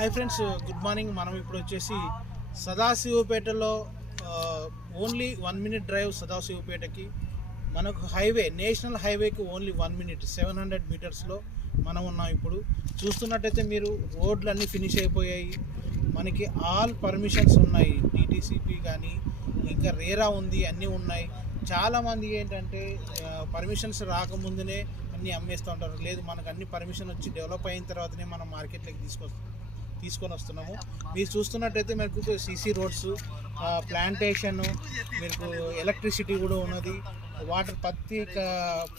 Hi friends, good morning. మనం ఇప్పుడు వచ్చేసి సదాశివపేటలో ఓన్లీ 1 minute డ్రైవ్ సదాశివపేటకి. మనకు హైవే, నేషనల్ హైవేకి ఓన్లీ 1 minute 700 meters మనం ఉన్నాం. ఇప్పుడు చూస్తున్నట్టయితే మీరు రోడ్లు అన్నీ ఫినిష్ అయిపోయాయి. మనకి ఆల్ పర్మిషన్స్ ఉన్నాయి, టీటీసీపీ కానీ ఇంకా రేరా ఉంది, అన్నీ ఉన్నాయి. చాలామంది ఏంటంటే పర్మిషన్స్ రాకముందునే అన్నీ అమ్మేస్తూ ఉంటారు. లేదు, మనకు అన్ని పర్మిషన్ వచ్చి డెవలప్ అయిన తర్వాతనే మనం మార్కెట్లోకి తీసుకొని వస్తున్నాము. మీరు చూస్తున్నట్టయితే మీకు సీసీ రోడ్స్, ప్లాంటేషన్, మీకు ఎలక్ట్రిసిటీ కూడా ఉన్నది, వాటర్ ప్రతి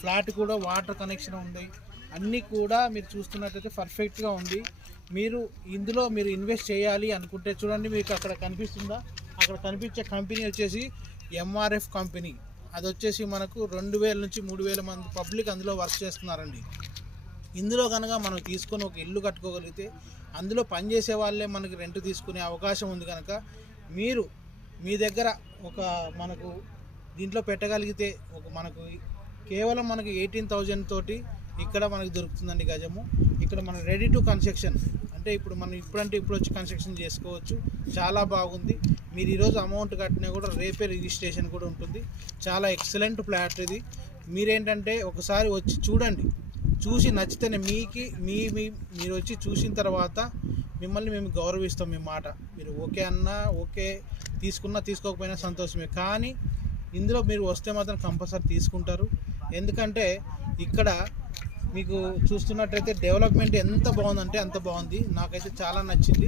ఫ్లాట్ కూడా వాటర్ కనెక్షన్ ఉంది. అన్నీ కూడా మీరు చూస్తున్నట్టయితే పర్ఫెక్ట్గా ఉంది. ఇందులో మీరు ఇన్వెస్ట్ చేయాలి అనుకుంటే చూడండి, మీకు అక్కడ కనిపిస్తుందా? అక్కడ కనిపించే కంపెనీ వచ్చేసి ఎంఆర్ఎఫ్ కంపెనీ. అది వచ్చేసి మనకు 2000 నుంచి 3000 మంది పబ్లిక్ అందులో వర్క్ చేస్తున్నారండి. ఇందులో కనుక మనం తీసుకొని ఒక ఇల్లు కట్టుకోగలిగితే అందులో పనిచేసే వాళ్ళే మనకి రెంట్ తీసుకునే అవకాశం ఉంది. కనుక మీరు మీ దగ్గర మనకు దీంట్లో పెట్టగలిగితే మనకు కేవలం మనకి 18,000 తోటి ఇక్కడ మనకు దొరుకుతుందండి గజము. ఇక్కడ మన రెడీ టు కన్స్ట్రక్షన్, అంటే ఇప్పుడు మనం ఇప్పుడు వచ్చి కన్స్ట్రక్షన్ చేసుకోవచ్చు. చాలా బాగుంది. మీరు ఈరోజు అమౌంట్ కట్టినా కూడా రేపే రిజిస్ట్రేషన్ కూడా ఉంటుంది. చాలా ఎక్సలెంట్ ఫ్లాట్ ఇది. మీరేంటంటే ఒకసారి వచ్చి చూడండి, చూసి నచ్చితేనే మీరు వచ్చి చూసిన తర్వాత మిమ్మల్ని మేము గౌరవిస్తాం. మీ మాట మీరు ఓకే అన్నా ఓకే, తీసుకున్నా తీసుకోకపోయినా సంతోషమే. కానీ ఇందులో మీరు వస్తే మాత్రం కంపల్సరీ తీసుకుంటారు. ఎందుకంటే ఇక్కడ మీకు చూస్తున్నట్టయితే డెవలప్మెంట్ ఎంత బాగుందంటే అంత బాగుంది. నాకైతే చాలా నచ్చింది.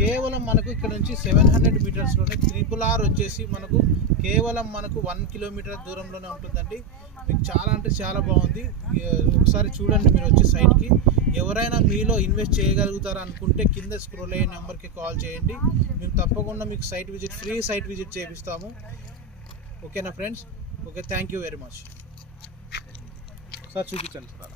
కేవలం మనకు ఇక్కడ నుంచి 700 మీటర్స్లోనే RRR వచ్చేసి కేవలం మనకు 1 kilometer దూరంలోనే ఉంటుందండి. మీకు చాలా అంటే చాలా బాగుంది. ఒకసారి చూడండి మీరు వచ్చి సైట్కి. ఎవరైనా మీలో ఇన్వెస్ట్ చేయగలుగుతారు అనుకుంటే కింద స్క్రోల్ అయ్యే నెంబర్కి కాల్ చేయండి. మేము తప్పకుండా మీకు ఫ్రీ సైట్ విజిట్ చేపిస్తాము. ఓకేనా friends? Okay, thank you very much. Sir చూపించండి సార్.